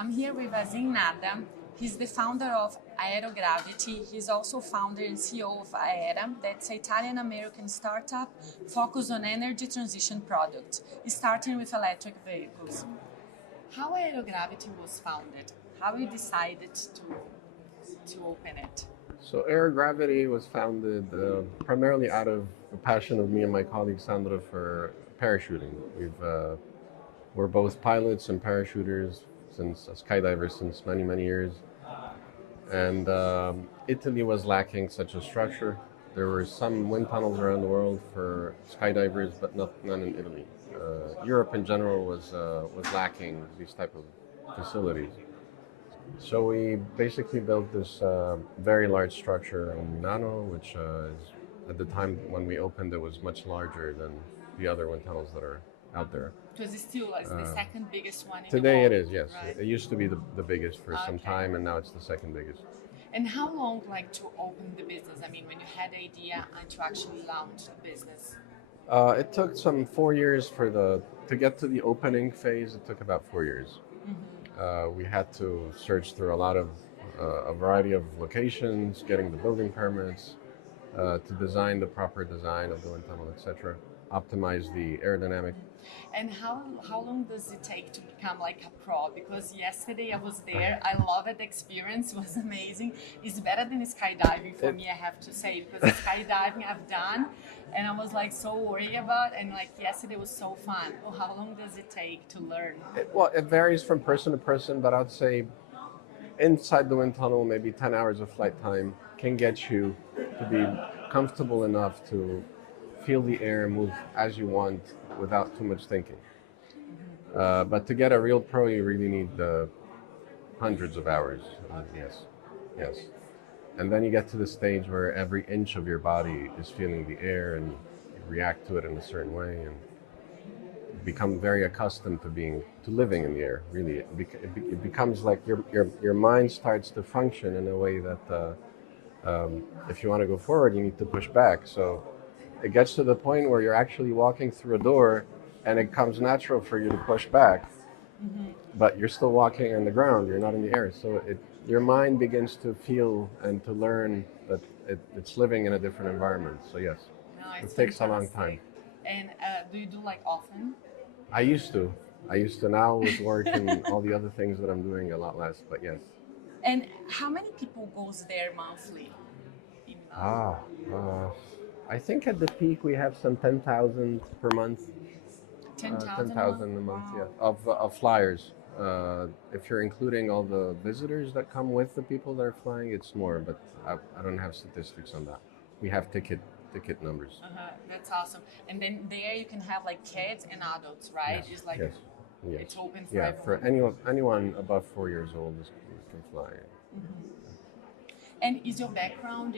I'm here with Hazim Nada. He's the founder of AEHRA. He's also founder and CEO of AEHRA. That's an Italian-American startup focused on energy transition products, starting with electric vehicles. How AEHRA was founded? How you decided to open it? So AEHRA was founded primarily out of a passion of me and my colleague Sandra for parachuting. We're both pilots and parachuters, skydivers since many years. And Italy was lacking such a structure. There were some wind tunnels around the world for skydivers, but none in Italy. Europe in general was lacking these type of facilities. So we basically built this very large structure in Milano, which is, at the time when we opened, it was much larger than the other wind tunnels that are out there. Because it's still the second biggest one in Today the world. it is, yes. Right? It used to be the biggest for some time, and now it's the second biggest. And how long to open the business? I mean, when you had the idea and to actually launch the business? It took some 4 years to get to the opening phase. It took about 4 years. We had to search through a variety of locations, getting the building permits, to design the proper design of the wind tunnel, etc. Optimize the aerodynamic. And how long does it take to become like a pro? Because yesterday I was there. I love it. The experience was amazing. It's better than skydiving for me, I have to say, because skydiving I've done, and I was like so worried about, and like yesterday was so fun. Oh, how long does it take to learn? It varies from person to person, but I'd say inside the wind tunnel, maybe 10 hours of flight time can get you to be comfortable enough to feel the air move as you want without too much thinking. But to get a real pro, you really need hundreds of hours. Yes. And then you get to the stage where every inch of your body is feeling the air and you react to it in a certain way and become very accustomed to living in the air. Really, it becomes like your mind starts to function in a way that if you want to go forward, you need to push back. So it gets to the point where you're actually walking through a door and it comes natural for you to push back, but you're still walking on the ground, you're not in the air. So your mind begins to feel and to learn that it's living in a different environment. So yes, it takes a long time. And do you do like often? I used to. Now with work and all the other things that I'm doing, a lot less, but yes. And how many people goes there monthly? I think at the peak we have some 10,000 per month. 10,000 a month, wow. yeah, of flyers. If you're including all the visitors that come with the people that are flying, it's more, but I don't have statistics on that. We have ticket numbers. That's awesome. And then there you can have like kids and adults, right? Yes, It's like yes. it's open for Yeah, everyone. for anyone above 4 years old can fly. And is your background?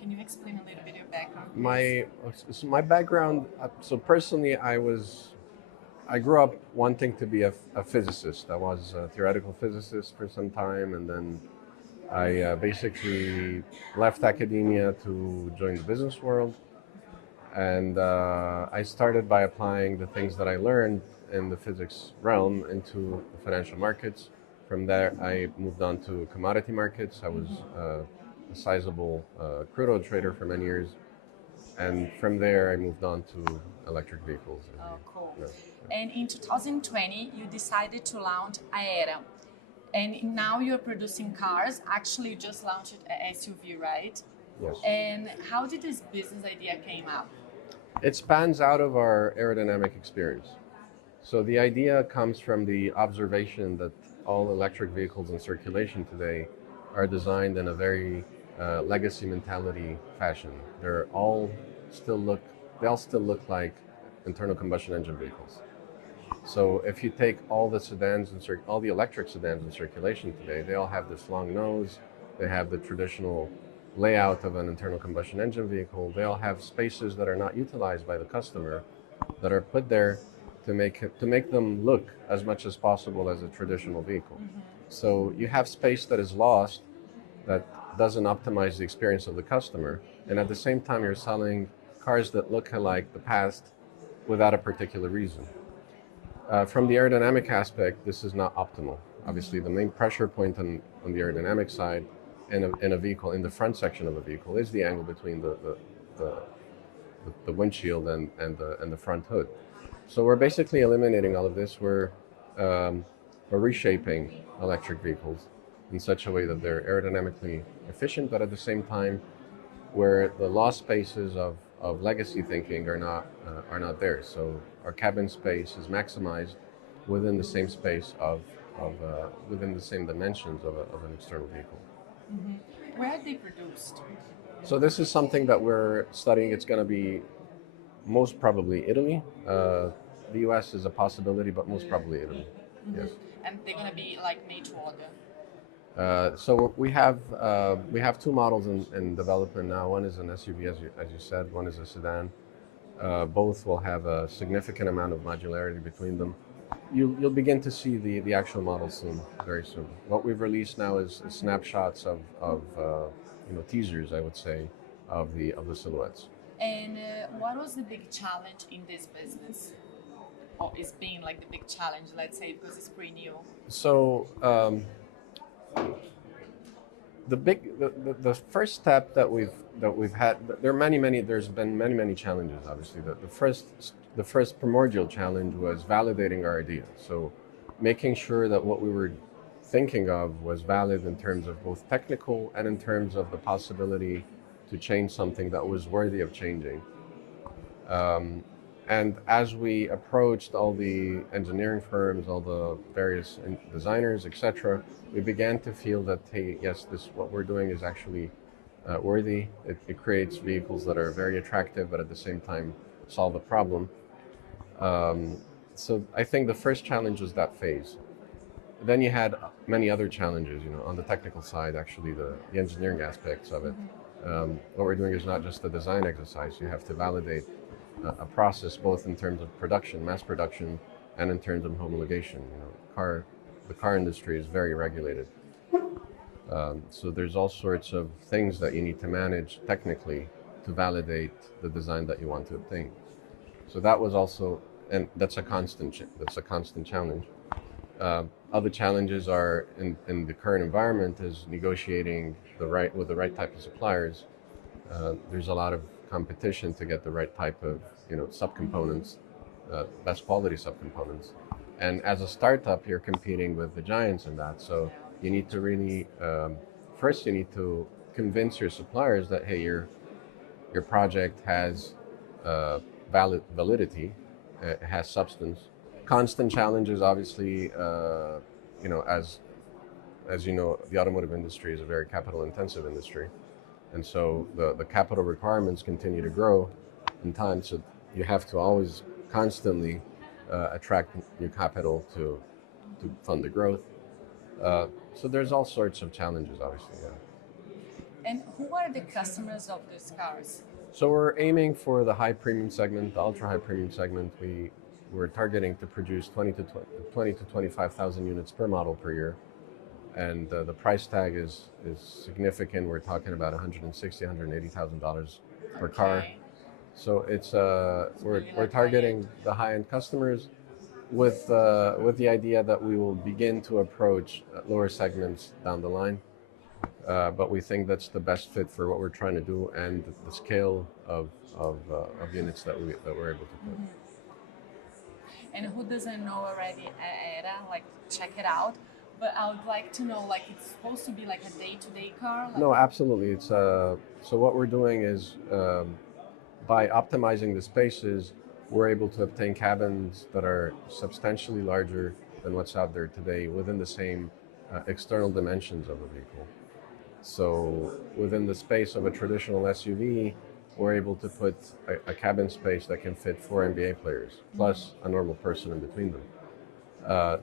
Can you explain a little bit your background? My background. So personally, I grew up wanting to be a physicist. I was a theoretical physicist for some time, and then I basically left academia to join the business world. And I started by applying the things that I learned in the physics realm into the financial markets. From there, I moved on to commodity markets. I was a sizable crude oil trader for many years. And from there, I moved on to electric vehicles. Oh, cool. Yeah. And in 2020, you decided to launch AEHRA. And now you're producing cars. Actually, you just launched an SUV, right? Yes. And how did this business idea came up? It spans out of our aerodynamic experience. So the idea comes from the observation that all electric vehicles in circulation today are designed in a very legacy mentality fashion. They all still look like internal combustion engine vehicles. So if you take all the electric sedans in circulation today, they all have this long nose. They have the traditional layout of an internal combustion engine vehicle. They all have spaces that are not utilized by the customer, that are put there to make them look as much as possible as a traditional vehicle. So you have space that is lost, that doesn't optimize the experience of the customer, and at the same time you're selling cars that look like the past without a particular reason. From the aerodynamic aspect, this is not optimal. Obviously, the main pressure point on the aerodynamic side in a vehicle, in the front section of a vehicle, is the angle between the windshield and the front hood. So we're basically eliminating all of this. We're reshaping electric vehicles in such a way that they're aerodynamically efficient, but at the same time, where the lost spaces of legacy thinking are not there. So our cabin space is maximized within the same space within the same dimensions of an external vehicle. Where are they produced? So this is something that we're studying. It's going to be most probably Italy. The U.S. is a possibility, but most probably Italy. Yes. And they're gonna be like made to order. So we have two models in development now. One is an SUV, as you said. One is a sedan. Both will have a significant amount of modularity between them. You'll begin to see the actual model soon, very soon. What we've released now is snapshots of teasers, I would say, of the silhouettes. And what was the big challenge in this business? Or is being like the big challenge, let's say, because it's pretty new? So the first step that we've had, there's been many challenges. Obviously, the first primordial challenge was validating our idea. So making sure that what we were thinking of was valid in terms of both technical and in terms of the possibility to change something that was worthy of changing. And as we approached all the engineering firms, all the various designers, etc., we began to feel that, hey, yes, what we're doing is actually worthy. It creates vehicles that are very attractive, but at the same time solve a problem. So I think the first challenge was that phase. Then you had many other challenges, on the technical side, actually the engineering aspects of it. What we're doing is not just a design exercise. You have to validate a process both in terms of production, mass production, and in terms of homologation. The car industry is very regulated. So there's all sorts of things that you need to manage technically to validate the design that you want to obtain. So that was also, and that's a constant challenge. Other challenges are in the current environment is negotiating with the right type of suppliers. There's a lot of competition to get the right type of subcomponents, best quality subcomponents. And as a startup, you're competing with the giants in that. So you need to really first you need to convince your suppliers that, hey, your project has validity, it has substance. Constant challenges, obviously, as you know, the automotive industry is a very capital-intensive industry, and so the capital requirements continue to grow in time. So you have to always constantly attract new capital to fund the growth. So there's all sorts of challenges, obviously. Yeah. And who are the customers of these cars? So we're aiming for the high premium segment, the ultra high premium segment. We're targeting to produce 20 to 25,000 units per model per year, and the price tag is significant. We're talking about $160,000, $180,000 per car. So it's we're targeting the high-end customers with the idea that we will begin to approach lower segments down the line. But we think that's the best fit for what we're trying to do and the scale of units that we're able to put. Mm-hmm. And who doesn't know already AEHRA, like check it out. But I would like to know, like, it's supposed to be like a day-to-day car? Like... No, absolutely. It's so what we're doing is by optimizing the spaces, we're able to obtain cabins that are substantially larger than what's out there today within the same external dimensions of the vehicle. So within the space of a traditional SUV, we're able to put a cabin space that can fit 4 NBA players, plus a normal person in between them.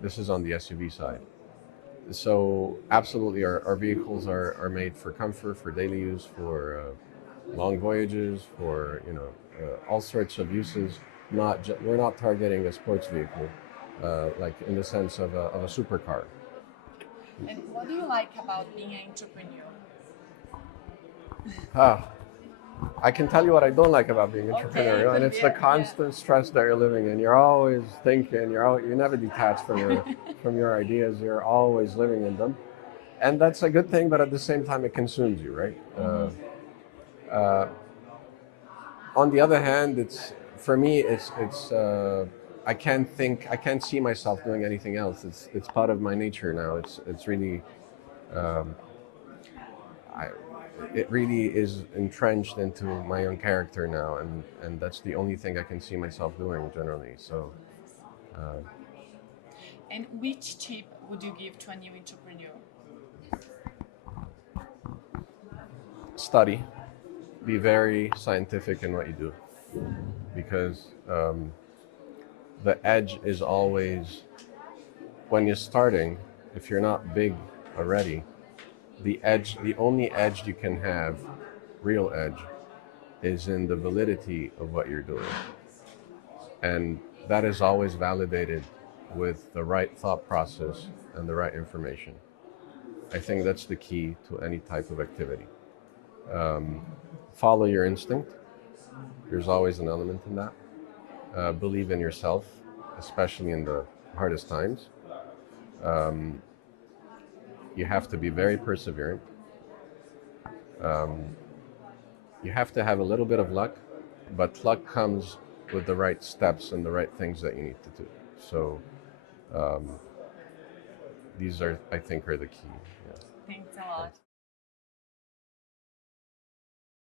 This is on the SUV side. So absolutely, our vehicles are made for comfort, for daily use, for long voyages, for all sorts of uses. We're not targeting a sports vehicle, like in the sense of a supercar. And what do you like about being an entrepreneur? I can tell you what I don't like about being Okay, entrepreneurial, and it's the constant stress that you're living in. You're always thinking. You're never detached from your ideas. You're always living in them, and that's a good thing. But at the same time, it consumes you, right? Uh, on the other hand, it's for me. It's I can't see myself doing anything else. It's part of my nature now. It's really. Um, I, it really is entrenched into my own character now, and that's the only thing I can see myself doing generally. So, And which tip would you give to a new entrepreneur? study, be very scientific in what you do, because the edge is always when you're starting. If you're not big already, the only edge you can have, real edge, is in the validity of what you're doing. And that is always validated with the right thought process and the right information. I think that's the key to any type of activity. Follow your instinct. There's always an element in that. Believe in yourself, especially in the hardest times. You have to be very perseverant. You have to have a little bit of luck, but luck comes with the right steps and the right things that you need to do. So these are, I think, are the key. Yeah. Thanks a lot.